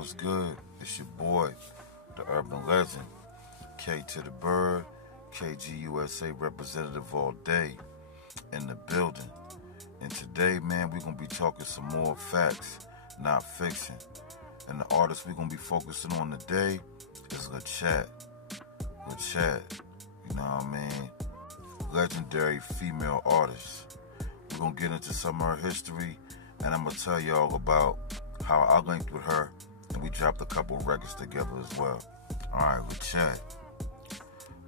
What's good? It's your boy, the urban legend, K to the Bird, KGUSA representative all day in the building. And today, man, we're going to be talking some more facts, not fiction. And the artist we're going to be focusing on today is LaChat. LaChat, you know what I mean? Legendary female artist. We're going to get into some of her history, and I'm going to tell y'all about how I linked with her, and we dropped a couple records together as well. Alright, LaChat.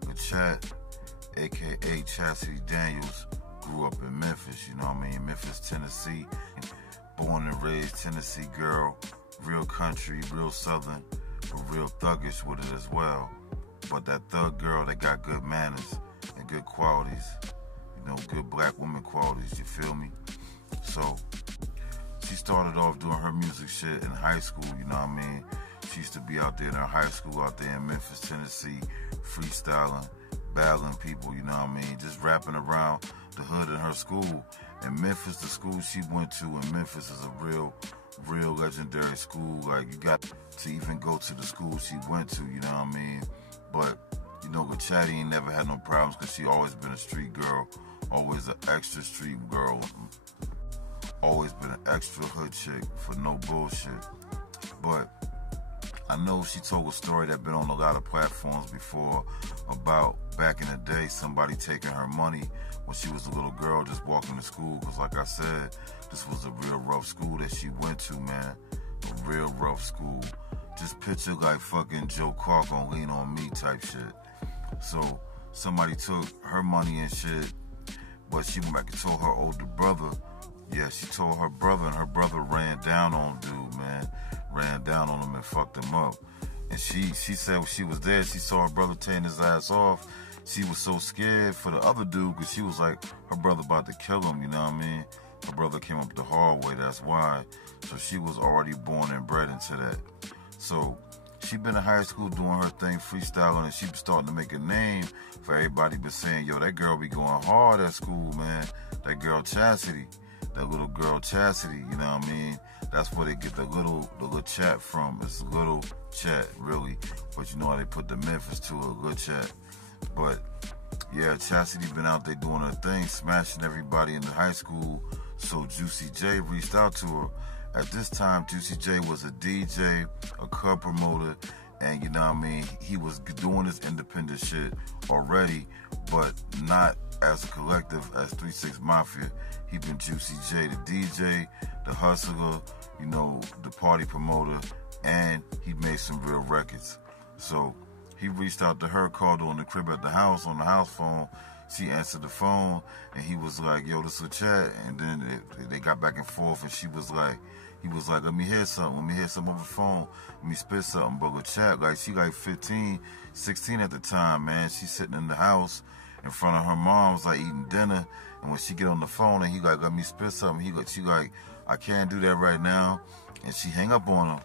LaChat, aka Chastity Daniels, grew up in Memphis, you know what I mean? Memphis, Tennessee. Born and raised Tennessee girl, real country, real southern, but real thuggish with it as well. But that thug girl that got good manners and good qualities, you know, good black woman qualities, you feel me? So, she started off doing her music shit in high school, you know what I mean? She used to be out there in her high school out there in Memphis, Tennessee, freestyling, battling people, you know what I mean? Just rapping around the hood in her school. And Memphis, the school she went to in Memphis is a real legendary school. Like, you got to even go to the school she went to, you know what I mean? But, you know, LaChat ain't never had no problems because she always been a street girl, always an extra street girl, always been an extra hood chick for no bullshit. But I know she told a story that been on a lot of platforms before about back in the day somebody taking her money when she was a little girl just walking to school. Because like I said, this was a real rough school that she went to, man. A real rough school. Just picture like fucking Joe Clark on Lean On Me type shit. So somebody took her money and shit, but she went back and told her older brother. Yeah, she told her brother, and her brother ran down on dude, man. Ran down on him and fucked him up. And she said when she was there, she saw her brother tearing his ass off. She was so scared for the other dude because she was like, her brother about to kill him, you know what I mean? Her brother came up the hallway, that's why. So she was already born and bred into that. So she been in high school doing her thing, freestyling, and she was starting to make a name for everybody but saying, yo, that girl be going hard at school, man. That girl Chastity. That little girl Chastity, you know what I mean? That's where they get the little chat from. It's a little chat, really. But you know how they put the Memphis to a good chat. But yeah, Chastity been out there doing her thing, smashing everybody in the high school. So Juicy J reached out to her. At this time, Juicy J was a DJ, a club promoter, and you know what I mean? He was doing his independent shit already, but not as a collective as 3-6 Mafia. He been Juicy J, the DJ, the hustler, you know, the party promoter, and he made some real records. So he reached out to her, called her on the crib at the house, on the house phone. She answered the phone, and he was like, yo, this is LaChat. And then they got back and forth, and he was like, let me hear something over the phone, let me spit something. But LaChat, like, she like 15, 16 at the time, man. She's sitting in the house in front of her mom, was like eating dinner, and when she get on the phone and he like, let me spit something, she like, I can't do that right now, and she hang up on him.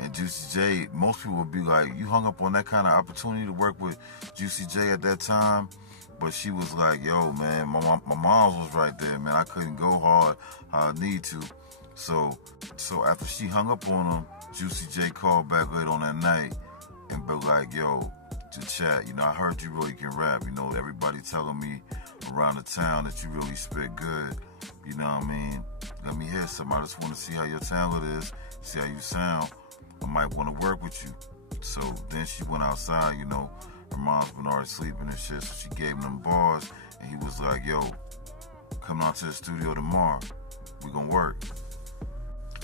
And Juicy J, most people would be like, you hung up on that kind of opportunity to work with Juicy J at that time? But she was like, yo, man, my mom was right there, man. I couldn't go hard how I need to. So after she hung up on him, Juicy J called back late on that night and be like, yo, LaChat, you know, I heard you really can rap. You know, everybody telling me around the town that you really spit good. You know what I mean? Let me hear something. I just want to see how your talent is, see how you sound. I might want to work with you. So then she went outside, you know. Her mom's been already sleeping and shit, so she gave him them bars, and he was like, yo, come out to the studio tomorrow. We gonna work.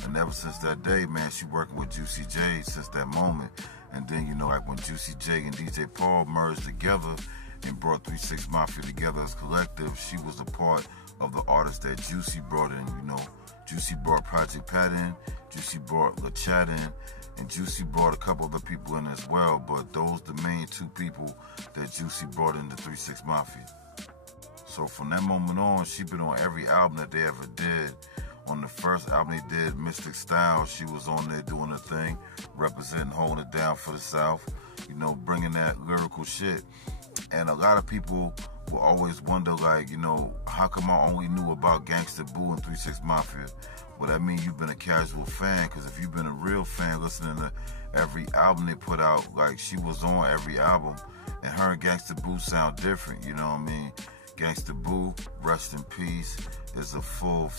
And ever since that day, man, she working with Juicy J since that moment. And then, you know, like when Juicy J and DJ Paul merged together and brought 3-6 Mafia together as collective, she was a part of the artists that Juicy brought in, you know. Juicy brought Project Pat in, Juicy brought LaChat in, and Juicy brought a couple other people in as well, but those the main two people that Juicy brought into 3-6 Mafia. So from that moment on, she been on every album that they ever did. On the first album they did, Mystic Style, she was on there doing her thing, representing, holding it down for the South, you know, bringing that lyrical shit. And a lot of people will always wonder, like, you know, how come I only knew about Gangsta Boo and 3 6 Mafia? Well, that means you've been a casual fan, because if you've been a real fan listening to every album they put out, like, she was on every album, and her and Gangsta Boo sound different, you know what I mean? Gangsta Boo, rest in peace, is a full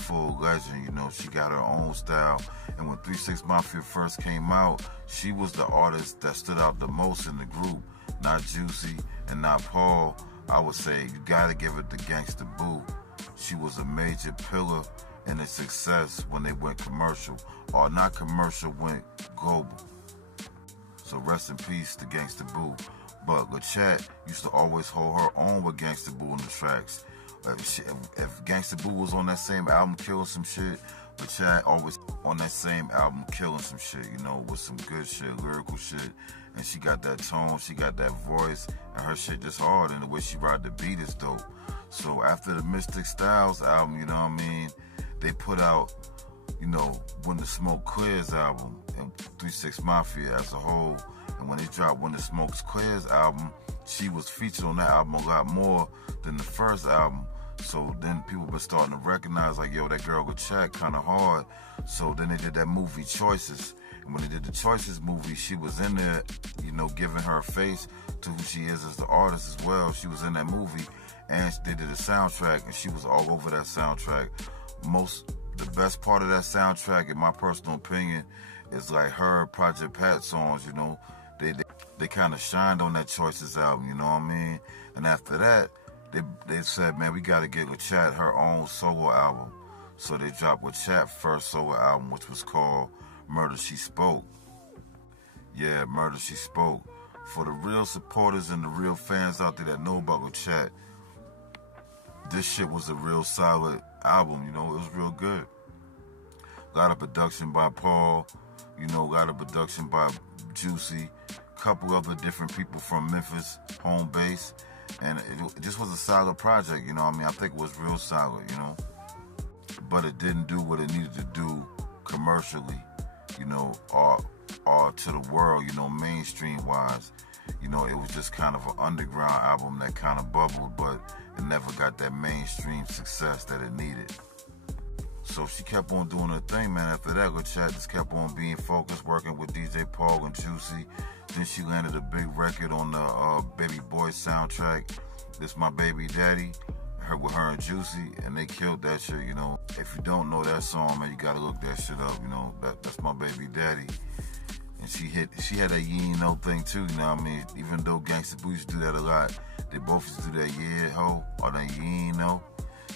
legend, you know. She got her own style, and when 3 6 Mafia first came out, she was the artist that stood out the most in the group, not Juicy and not Paul. I would say you gotta give it to Gangsta Boo. She was a major pillar in its success when they went commercial, or not commercial, went global. So rest in peace to Gangsta Boo. But LaChat used to always hold her own with Gangsta Boo in the tracks. If Gangsta Boo was on that same album killing some shit, LaChat always on that same album killing some shit, you know, with some good shit, lyrical shit. And she got that tone, she got that voice, and her shit just hard, and the way she ride the beat is dope. So after the Mystic Styles album, you know what I mean, they put out, you know, When the Smoke Clears album, and 3 6 Mafia as a whole. And when they dropped When the Smoke Clears album, she was featured on that album a lot more than the first album. So then people been starting to recognize, like, yo, that girl LaChat kind of hard. So then they did that movie Choices. And when they did the Choices movie, she was in there, you know, giving her face to who she is as the artist as well. She was in that movie, and they did a soundtrack, and she was all over that soundtrack. The best part of that soundtrack, in my personal opinion, is like her Project Pat songs, you know. They kind of shined on that Choices album, you know what I mean? And after that, they said, man, we got to get LaChat her own solo album. So they dropped LaChat's first solo album, which was called Murder She Spoke. Yeah, Murder She Spoke. For the real supporters and the real fans out there that know about LaChat, this shit was a real solid album, you know, it was real good. A lot of production by Paul, you know, a lot of production by Juicy, a couple other different people from Memphis, home base, and it just was a solid project, you know what I mean? I think it was real solid, you know, but it didn't do what it needed to do commercially, you know, or to the world, you know, mainstream-wise. You know, it was just kind of an underground album that kind of bubbled, but it never got that mainstream success that it needed. So she kept on doing her thing, man. After that, LaChat just kept on being focused, working with DJ Paul and Juicy. Then she landed a big record on the Baby Boy soundtrack, This My Baby Daddy, with her and Juicy, and they killed that shit, you know. If you don't know that song, man, you gotta look that shit up, you know. That's My Baby Daddy. And she had that you know thing too, you know what I mean? Even though Gangsta Boo used to do that a lot, they both used to do that yeah ho, or that you know.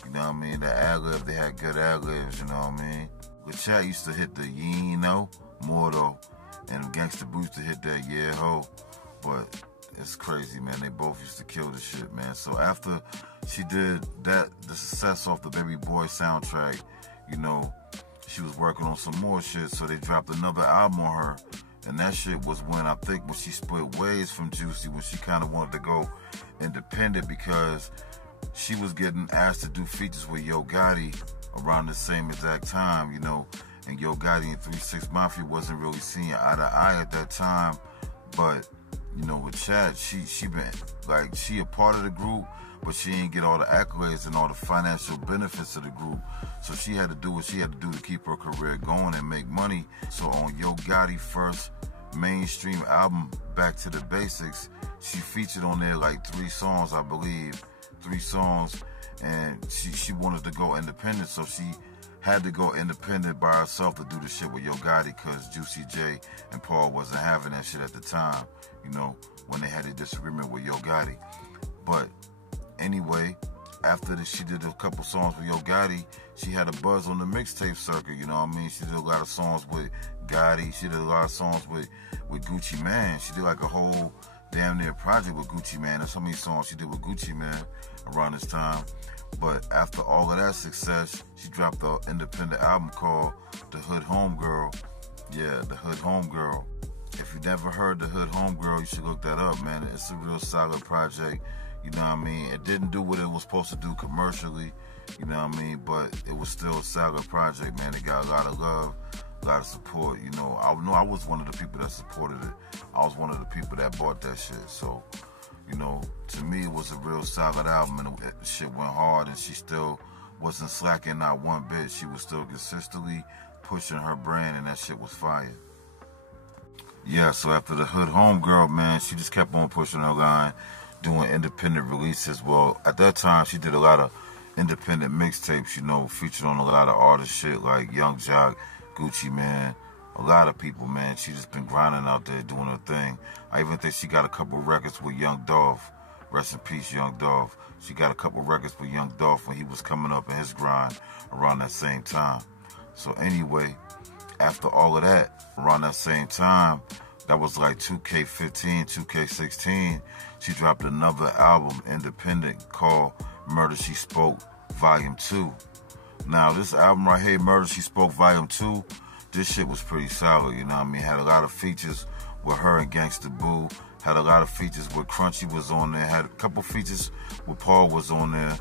You know what I mean? The ad-lib, they had good ad-libs, you know what I mean? LaChat used to hit the you know more though, and Gangsta Boo used to hit that yeah ho. But it's crazy, man. They both used to kill the shit, man. So after she did that, the success off the Baby Boy soundtrack, you know, she was working on some more shit, so they dropped another album on her. And that shit was when she split ways from Juicy, when she kind of wanted to go independent, because she was getting asked to do features with Yo Gotti around the same exact time, you know. And Yo Gotti and 3 6 Mafia wasn't really seeing eye to eye at that time. But, you know, with Chad, she been, like, she a part of the group, but she ain't get all the accolades and all the financial benefits of the group. So she had to do what she had to do to keep her career going and make money. So on Yo Gotti's first mainstream album, Back to the Basics, she featured on there like 3 songs, I believe. 3 songs, and she wanted to go independent, so she had to go independent by herself to do the shit with Yo Gotti, because Juicy J and Paul wasn't having that shit at the time, you know, when they had a disagreement with Yo Gotti. But anyway, after she did a couple songs with Yo Gotti, she had a buzz on the mixtape circuit, you know what I mean? She did a lot of songs with Gotti, she did a lot of songs with Gucci Mane. She did like a whole damn near project with Gucci Mane. There's so many songs she did with Gucci Mane around this time. But after all of that success, she dropped an independent album called The Hood Homegirl. Yeah, The Hood Homegirl. If you never heard The Hood Homegirl, you should look that up, man. It's a real solid project, you know what I mean? It didn't do what it was supposed to do commercially, you know what I mean? But it was still a solid project, man. It got a lot of love, a lot of support, you know. I was one of the people that supported it. I was one of the people that bought that shit. So, You know, to me, it was a real solid album, and the shit went hard, and she still wasn't slacking not one bit. She was still consistently pushing her brand, and that shit was fire. Yeah, so after the Hood Homegirl, man, she just kept on pushing her line, doing independent releases. Well, at that time, she did a lot of independent mixtapes, you know, featured on a lot of artist shit like Young Jock, Gucci Man, a lot of people, man. She just been grinding out there doing her thing. I even think she got a couple records with Young Dolph. Rest in peace, Young Dolph. She got a couple records with Young Dolph when he was coming up in his grind around that same time. So anyway, after all of that, around that same time, that was like 2K15, 2K16, she dropped another album, independent, called Murder She Spoke, Volume 2. Now, this album right here, Murder She Spoke, Volume 2, this shit was pretty solid, you know what I mean? Had a lot of features with her and Gangsta Boo, had a lot of features where Crunchy was on there, had a couple features where Paul was on there,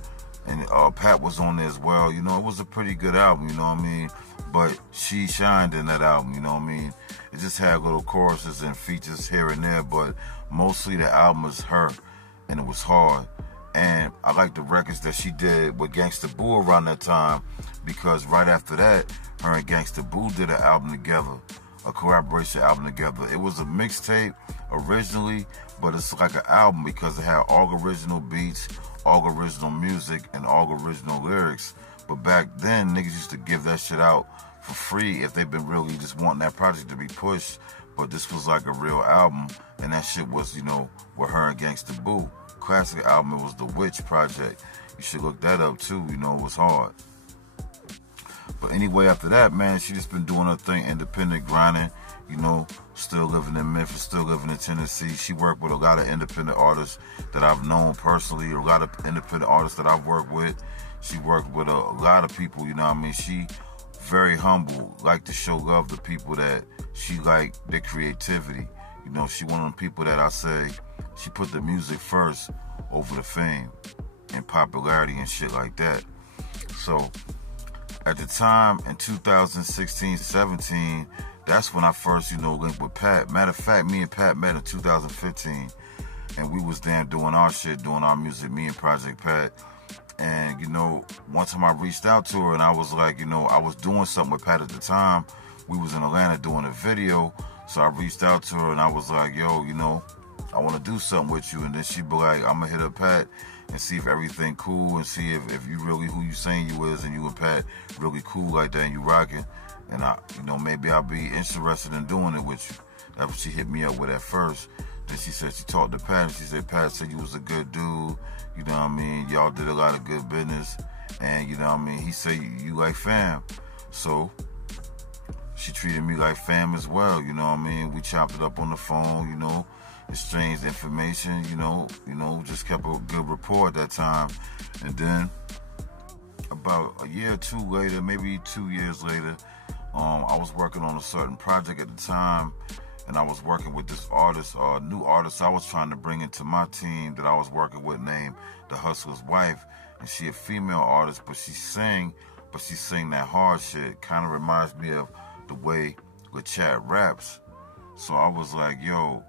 and Pat was on there as well. You know, it was a pretty good album, you know what I mean? But she shined in that album, you know what I mean? It just had little choruses and features here and there, but mostly the album was her, and it was hard. And I like the records that she did with Gangsta Boo around that time, because right after that, her and Gangsta Boo did an album together, a collaboration album together. It was a mixtape originally, but it's like an album because it had all original beats, all original music, and all original lyrics. But back then, niggas used to give that shit out for free if they've been really just wanting that project to be pushed. But this was like a real album, and that shit was, you know, with her and Gangsta Boo. Classic album, it was the Witch Project. You should look that up too, you know, it was hard. But anyway, after that, man, she just been doing her thing, independent, grinding, you know, still living in Memphis, still living in Tennessee. She worked with a lot of independent artists that I've known personally, a lot of independent artists that I've worked with. She worked with a lot of people, you know what I mean? She very humble, like to show love to people that she like their creativity. You know, she one of them people that I say, she put the music first over the fame and popularity and shit like that. So, at the time, in 2016, 17, that's when I first, you know, linked with Pat. Matter of fact, me and Pat met in 2015. And we was there doing our shit, doing our music, me and Project Pat. And, you know, one time I reached out to her and I was like, you know, I was doing something with Pat at the time. We was in Atlanta doing a video. So I reached out to her and I was like, yo, you know, I want to do something with you. And then she'd be like, I'm going to hit up Pat and see if everything cool and see if you really who you saying you is and you and Pat really cool like that and you rocking. And I, you know, maybe I'll be interested in doing it with you. That's what she hit me up with at first. Then she said she talked to Pat and she said, Pat said you was a good dude. You know what I mean? Y'all did a lot of good business. And you know what I mean? He said you like fam. So she treated me like fam as well. You know what I mean? We chopped it up on the phone, you know, exchanged information, you know, just kept a good rapport at that time. And then about a year or two later, maybe 2 years later, I was working on a certain project at the time, and I was working with this artist, new artist I was trying to bring into my team that I was working with named The Hustler's Wife. And she a female artist, but she sing that hard shit. Kind of reminds me of the way LaChat raps. So I was like, yo,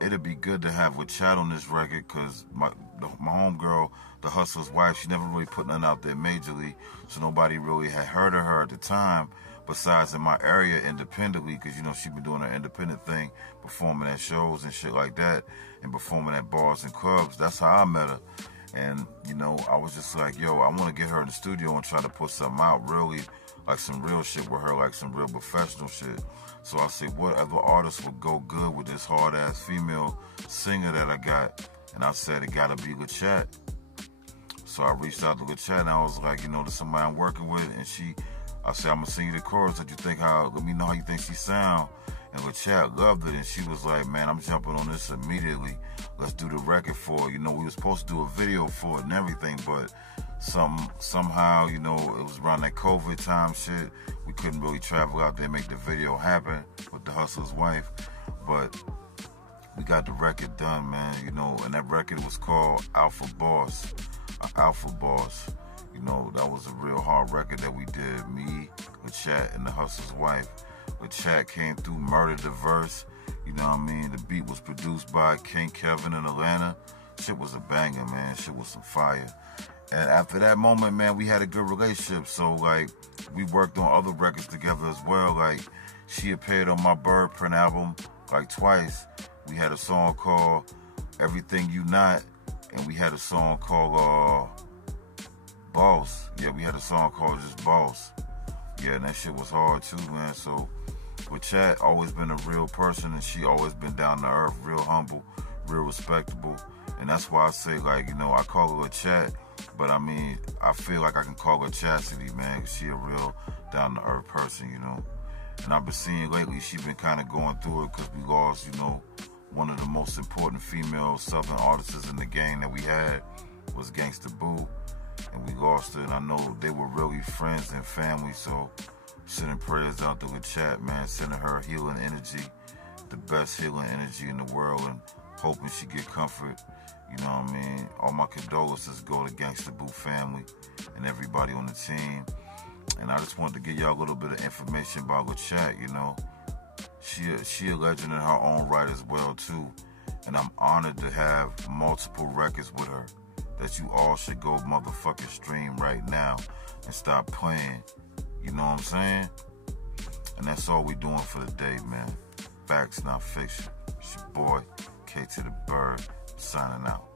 it'd be good to have LaChat on this record, because my homegirl, The Hustler's Wife, she never really put nothing out there majorly, so nobody really had heard of her at the time, besides in my area independently, because, you know, she been doing her independent thing, performing at shows and shit like that, and performing at bars and clubs. That's how I met her. And, you know, I was just like, yo, I want to get her in the studio and try to put something out, really, like some real shit with her, like some real professional shit. So I said, what other artists would go good with this hard-ass female singer that I got? And I said, it gotta be LaChat. So I reached out to LaChat and I was like, you know, there's somebody I'm working with. And I said, I'm gonna sing you the chorus. Let me know how you think she sound. And LaChat loved it. And she was like, man, I'm jumping on this immediately. Let's do the record for it. You know, we were supposed to do a video for it and everything, but somehow, you know, it was around that COVID time shit. We couldn't really travel out there and make the video happen with The Hustler's Wife. But we got the record done, man, you know, and that record was called Alpha Boss. Alpha Boss. You know, that was a real hard record that we did. Me, LaChat, and The Hustler's Wife. LaChat came through, murdered the verse, You know what I mean? The beat was produced by King Kevin in Atlanta. Shit was a banger, man. Shit was some fire. And after that moment, man, we had a good relationship. So, like, we worked on other records together as well. Like, she appeared on my Bird Print album, like, twice. We had a song called Everything You Not, and we had a song called Boss. Yeah, we had a song called just Boss. Yeah, and that shit was hard too, man. So with Chat, always been a real person, and she always been down to earth, real humble, real respectable. And that's why I say, like, you know, I call her a Chat, but I mean, I feel like I can call her Chastity, man, 'cause she a real down to earth person, you know. And I've been seeing lately, she been kind of going through it because we lost, you know, one of the most important female Southern artists in the game that we had was Gangsta Boo. And we lost her, and I know they were really friends and family, so sending prayers out to the Chat, man, sending her healing energy, the best healing energy in the world, and hoping she get comfort. You know what I mean? All my condolences go to Gangsta Boo family and everybody on the team. And I just wanted to give y'all a little bit of information about the Chat, you know. She a legend in her own right as well, too. And I'm honored to have multiple records with her that you all should go motherfucking stream right now and stop playing. You know what I'm saying? And that's all we doing for the day, man. Facts, not fiction. It's your boy, K to the Bird, signing out.